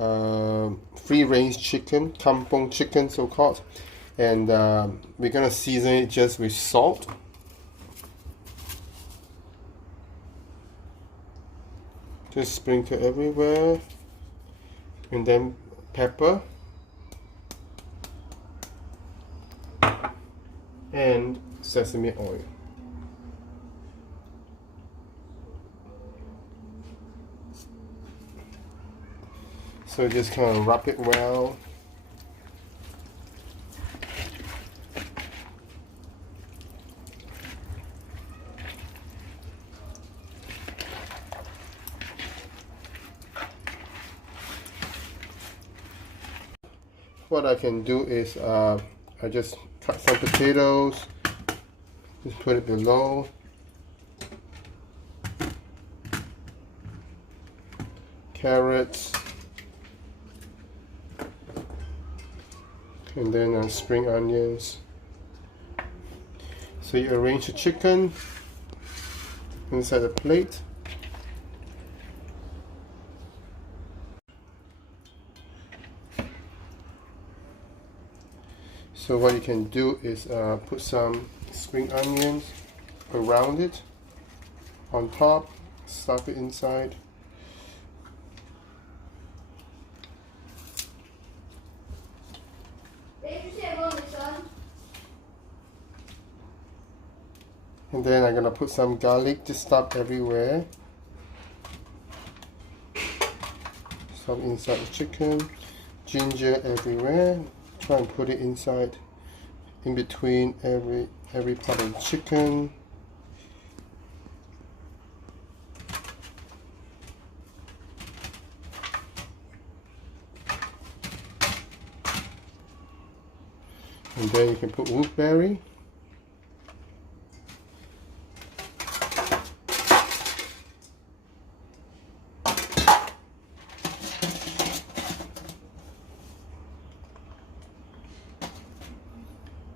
free-range chicken, Kampung chicken so-called, and we're gonna season it just with salt. Just sprinkle everywhere, and then pepper and sesame oil. So just kind of wrap it well. What I can do is I just cut some potatoes, just put it below. Carrots. And then spring onions. So you arrange the chicken inside the plate. So what you can do is put some spring onions around it, on top, stuff it inside. And then I'm gonna put some garlic just stuck everywhere. Some inside the chicken, ginger everywhere. Try and put it inside, in between every part of the chicken. And then you can put wolfberry.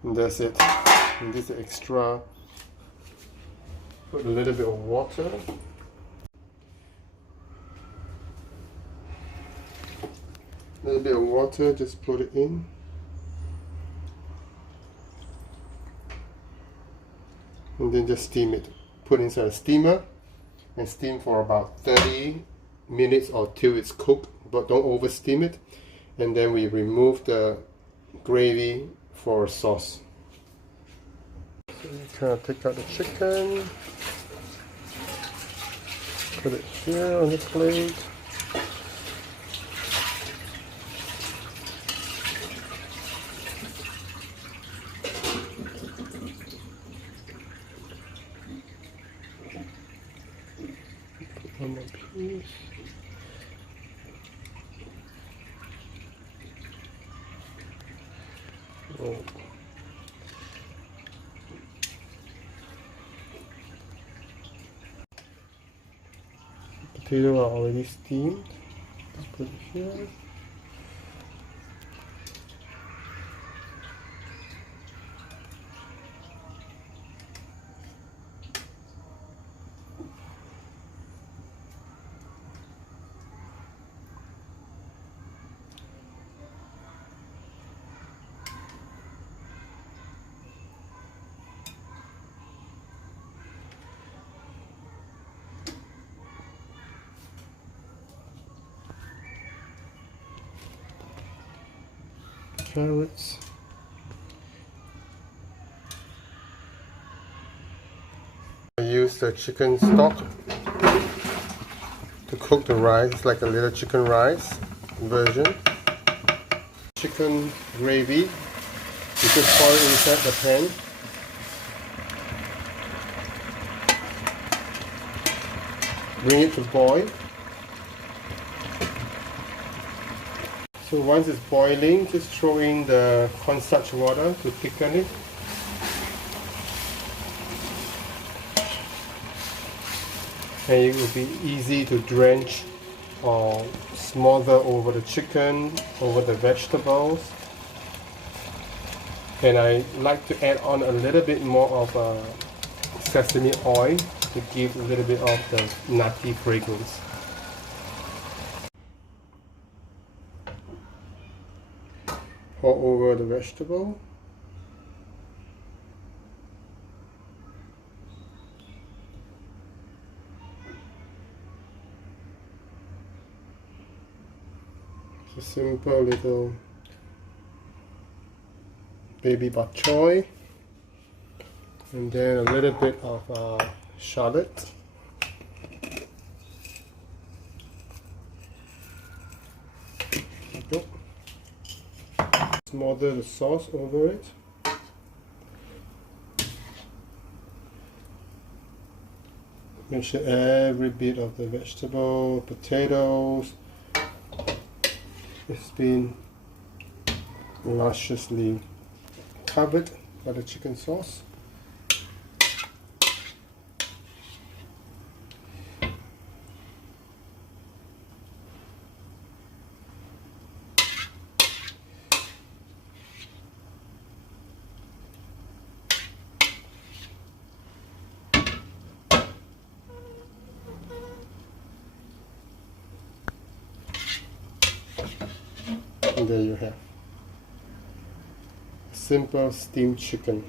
And that's it. And this is extra. Put a little bit of water. A little bit of water, just put it in. And then just steam it. Put it inside a steamer and steam for about 30 minutes or till it's cooked, but don't over steam it. And then we remove the gravy for a sauce. So you kind of take out the chicken, put it here on the plate. Put one more piece. Oh. Potatoes are already steamed. Just put it here. Carrots. I use the chicken stock to cook the rice. It's like a little chicken rice version. Chicken gravy. You just pour it inside the pan. Bring it to boil. So once it's boiling, just throw in the cornstarch water to thicken it. And it will be easy to drench or smother over the chicken, over the vegetables. And I like to add on a little bit more of sesame oil to give a little bit of the nutty fragrance. pour over the vegetable. It's a simple little baby bok choy, and then a little bit of shallot. Smother the sauce over it. Make sure every bit of the vegetable, potatoes, it's been lusciously covered by the chicken sauce. And there you have simple steamed chicken.